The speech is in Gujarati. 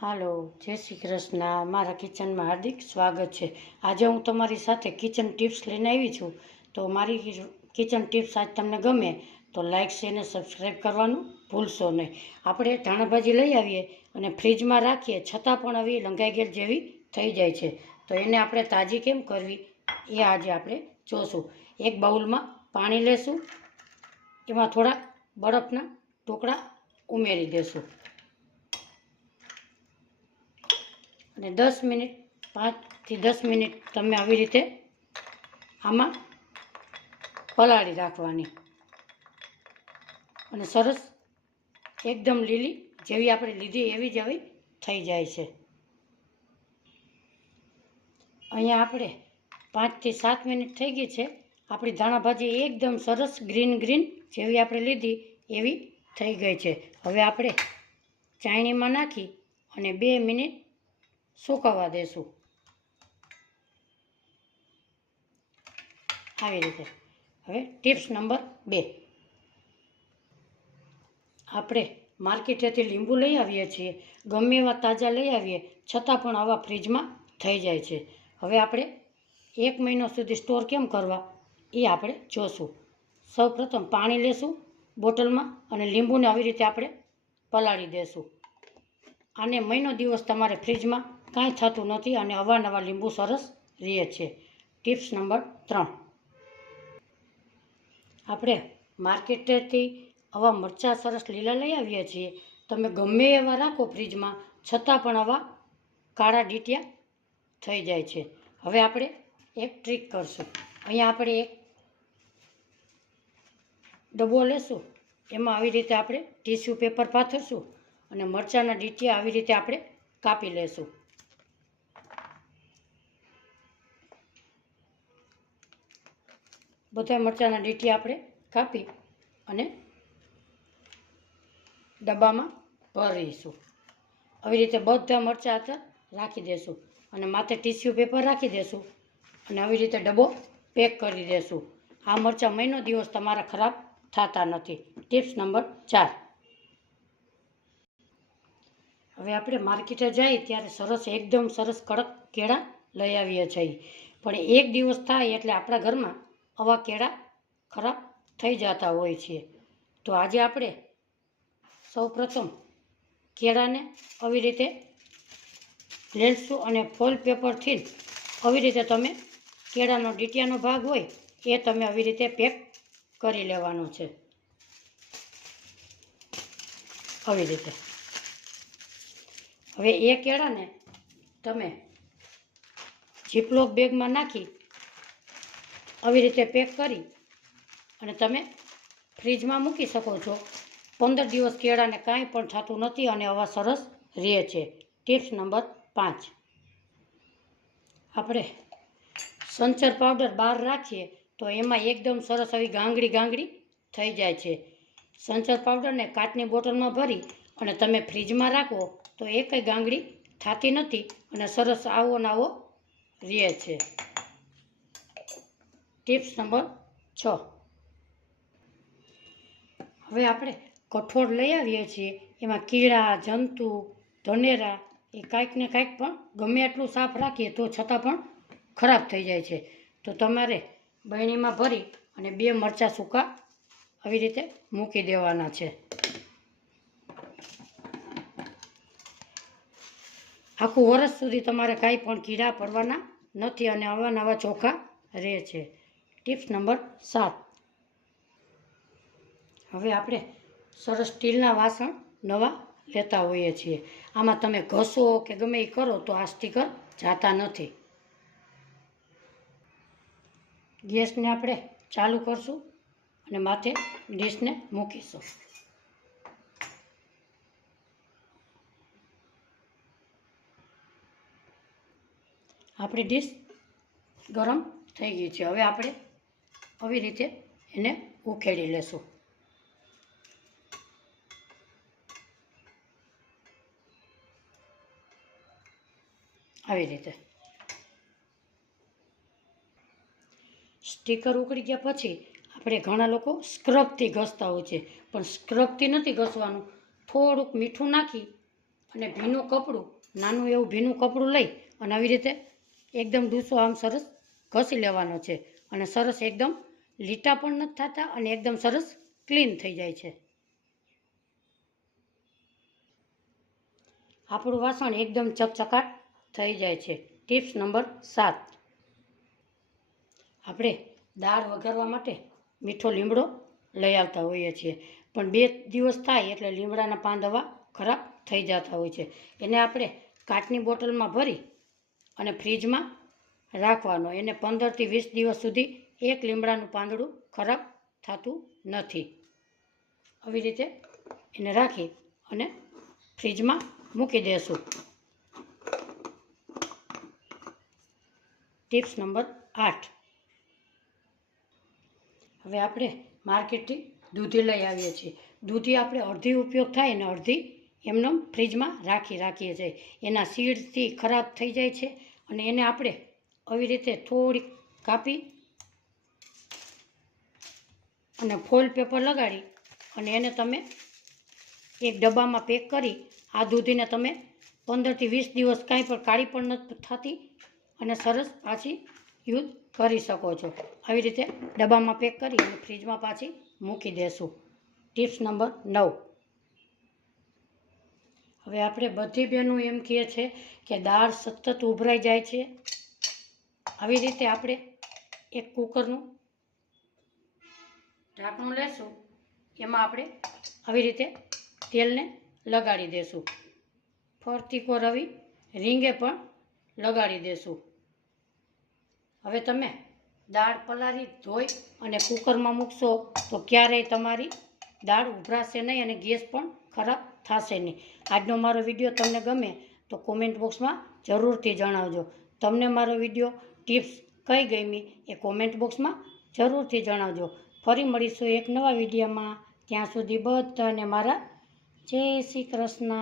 હાલો, જય શ્રી કૃષ્ણ. મારા કિચનમાં હાર્દિક સ્વાગત છે. આજે હું તમારી સાથે કિચન ટિપ્સ લઈને આવી છું. તો મારી કિચન ટિપ્સ આજ તમને ગમે તો લાઇક શેર અને સબસ્ક્રાઈબ કરવાનું ભૂલશો નહીં. આપણે ધાણાભાજી લઈ આવીએ અને ફ્રીજમાં રાખીએ, છતાં પણ આવી લંગાઈ ગેર જેવી થઈ જાય છે. તો એને આપણે તાજી કેમ કરવી એ આજે આપણે જોશું. એક બાઉલમાં પાણી લેશું. એમાં થોડા બરફના ટુકડા ઉમેરી દેશું. અને દસ મિનિટ પાંચથી દસ મિનિટ તમે આવી રીતે આમાં પલાળી રાખવાની. અને સરસ એકદમ લીલી જેવી આપણે લીધી એવી જ આવી થઈ જાય છે. અહીંયા આપણે પાંચથી સાત મિનિટ થઈ ગઈ છે. આપણી ધાણાભાજી એકદમ સરસ ગ્રીન ગ્રીન જેવી આપણે લીધી એવી થઈ ગઈ છે. હવે આપણે ચાયણીમાં નાખી અને બે મિનિટ સુકવવા દેશું? આવી રીતે. હવે ટિપ્સ નંબર બે. આપણે માર્કેટેથી લીંબુ લઈ આવીએ છીએ, ગમે એવા તાજા લઈ આવીએ, છતાં પણ આવા ફ્રીજમાં થઈ જાય છે. હવે આપણે એક મહિનો સુધી સ્ટોર કેમ કરવા એ આપણે જોશું. સૌપ્રથમ પાણી લેશું બોટલમાં અને લીંબુને આવી રીતે આપણે પલાળી દેશું. આને મહિનો દિવસ તમારે ફ્રીજમાં કાંઈ થતું નથી અને અવારનવાર લીંબુ સરસ રહે છે. ટિપ્સ નંબર ત્રણ. આપણે માર્કેટથી આવા મરચાં સરસ લીલા લઈ આવીએ છીએ. તમે ગમે એવા રાખો ફ્રીજમાં, છતાં પણ આવા કાળા ડીટિયા થઈ જાય છે. હવે આપણે એક ટ્રીક કરશું. અહીંયા આપણે એક ડબ્બો લેશું. એમાં આવી રીતે આપણે ટીશ્યુ પેપર પાથરશું અને મરચાંના ડીટિયા આવી રીતે આપણે કાપી લેશું. બધા મરચાંના ડીટી આપણે કાપી અને ડબ્બામાં ભરીશું. આવી રીતે બધા મરચાં હતા રાખી દેશું અને માથે ટીસ્યુ પેપર રાખી દેશું અને આવી રીતે ડબ્બો પેક કરી દેશું. આ મરચાં મહિનો દિવસ તમારા ખરાબ થતા નથી. ટિપ્સ નંબર ચાર. હવે આપણે માર્કેટે જઈએ ત્યારે સરસ એકદમ સરસ કડક કેળા લઈ આવીએ છીએ. પણ એક દિવસ થાય એટલે આપણા ઘરમાં આવા કેળા ખરાબ થઈ જતા હોય છે. તો આજે આપણે સૌપ્રથમ કેળાને આવી રીતે લેશું અને ફોલ પેપરથી આવી રીતે તમે કેળાનો ડીટિયાનો ભાગ હોય એ તમે આવી રીતે પેક કરી લેવાનો છે. આવી રીતે. હવે એ કેળાને તમે જીપલોક બેગમાં નાખી આવી રીતે પેક કરી અને તમે ફ્રીજમાં મૂકી શકો છો. પંદર દિવસ કેળાને કાંઈ પણ થતું નથી અને આવા સરસ રહે છે. ટિપ્સ નંબર પાંચ. આપણે સંચર પાવડર બહાર રાખીએ તો એમાં એકદમ સરસ આવી ગાંગડી ગાંગડી થઈ જાય છે. સંચર પાવડરને કાચની બોટલમાં ભરી અને તમે ફ્રીજમાં રાખો તો એ કંઈ ગાંગડી થતી નથી અને સરસ આવો ને આવો રહે છે. ટિપ્સ નંબર છ. હવે આપણે કઠોળ લઈ આવીએ છીએ. એમાં કીડા, જંતુ, ધનેરા એ કાંઈક ને કાંઈક પણ ગમે એટલું સાફ રાખીએ તો છતાં પણ ખરાબ થઈ જાય છે. તો તમારે બહેણીમાં ભરી અને બે મરચાં સૂકા આવી રીતે મૂકી દેવાના છે. આખું વરસ સુધી તમારે કાંઈ પણ કીડા પડવાના નથી અને આવા નવા ચોખા રહે છે. ટિપ્સ નંબર સાત. હવે આપણે સરસ સ્ટીલના વાસણ નવા લેતા હોઈએ છીએ. આમાં તમે ઘસો કે ગમે એ કરો તો આ સ્ટીકર જાતા નથી. ગેસને આપણે ચાલુ કરશું અને માથે ડીશને મૂકીશું. આપણી ડીશ ગરમ થઈ ગઈ છે. હવે આપણે આવી રીતે એને ઉખેડી લેશું. આવી રીતે. સ્ટીકર ઉકળી ગયા પછી આપણે ઘણા લોકો સ્ક્રબથી ઘસતા હોય છે, પણ સ્ક્રબથી નથી ઘસવાનું. થોડુંક મીઠું નાખી અને ભીનું કપડું, નાનું એવું ભીનું કપડું લઈ અને આવી રીતે એકદમ ડૂસો આમ સરસ ઘસી લેવાનો છે. અને સરસ એકદમ લીટા પણ નથી થતા અને એકદમ સરસ ક્લીન થઈ જાય છે. આપણું વાસણ એકદમ ચકચકાટ થઈ જાય છે. ટિપ્સ નંબર સાત. આપણે દાળ વઘારવા માટે મીઠો લીમડો લઈ આવતા હોઈએ છીએ. પણ બે દિવસ થાય એટલે લીમડાના પાંદવા ખરાબ થઈ જતા હોય છે. એને આપણે કાચની બોટલમાં ભરી અને ફ્રીજમાં રાખવાનો. એને પંદરથી વીસ દિવસ સુધી એક લીમડાનું પાંદડું ખરાબ થતું નથી. આવી રીતે એને રાખી અને ફ્રીજમાં મૂકી દેશું. ટિપ્સ નંબર આઠ. હવે આપણે માર્કેટથી દૂધી લઈ આવીએ છીએ. દૂધી આપણે અડધી ઉપયોગ થાય ને અડધી એમને ફ્રીજમાં રાખી રાખીએ છીએ. એના સીડથી ખરાબ થઈ જાય છે અને એને આપણે આવી રીતે થોડીક કાપી અને ફોઇલ પેપર લગાડી અને એને તમે એક ડબ્બામાં પેક કરી આ દૂધીને તમે પંદરથી વીસ દિવસ કાંઈ પણ કાળી પણ નથી થતી અને સરસ પાછી યુઝ કરી શકો છો. આવી રીતે ડબ્બામાં પેક કરી અને ફ્રીજમાં પાછી મૂકી દેશું. ટિપ્સ નંબર નવ. હવે આપણે બધી બહેનો એમ કહે છે કે દાળ સતત ઉભરાઈ જાય છે. આવી રીતે આપણે એક કુકરનું ઢાંકણું લેશું, એમાં આપણે આવી રીતે તેલને લગાડી દેશું. ફરતી કો રવી રીંગે પણ લગાડી દેશું. હવે તમે દાળ પલાળી ધોઈ અને કુકરમાં મૂકશો તો ક્યારેય તમારી દાળ ઉભરાશે નહીં અને ગેસ પણ ખરાબ થશે નહીં. આજનો મારો વીડિયો તમને ગમે તો કોમેન્ટ બોક્સમાં જરૂરથી જણાવજો. તમને મારો વીડિયો ટિપ્સ કઈ ગમી એ કોમેન્ટ બોક્સમાં જરૂરથી જણાવજો. ફરી મળીશું એક નવા વિડીયોમાં. ત્યાં સુધી બધાને મારા જય શ્રી કૃષ્ણ.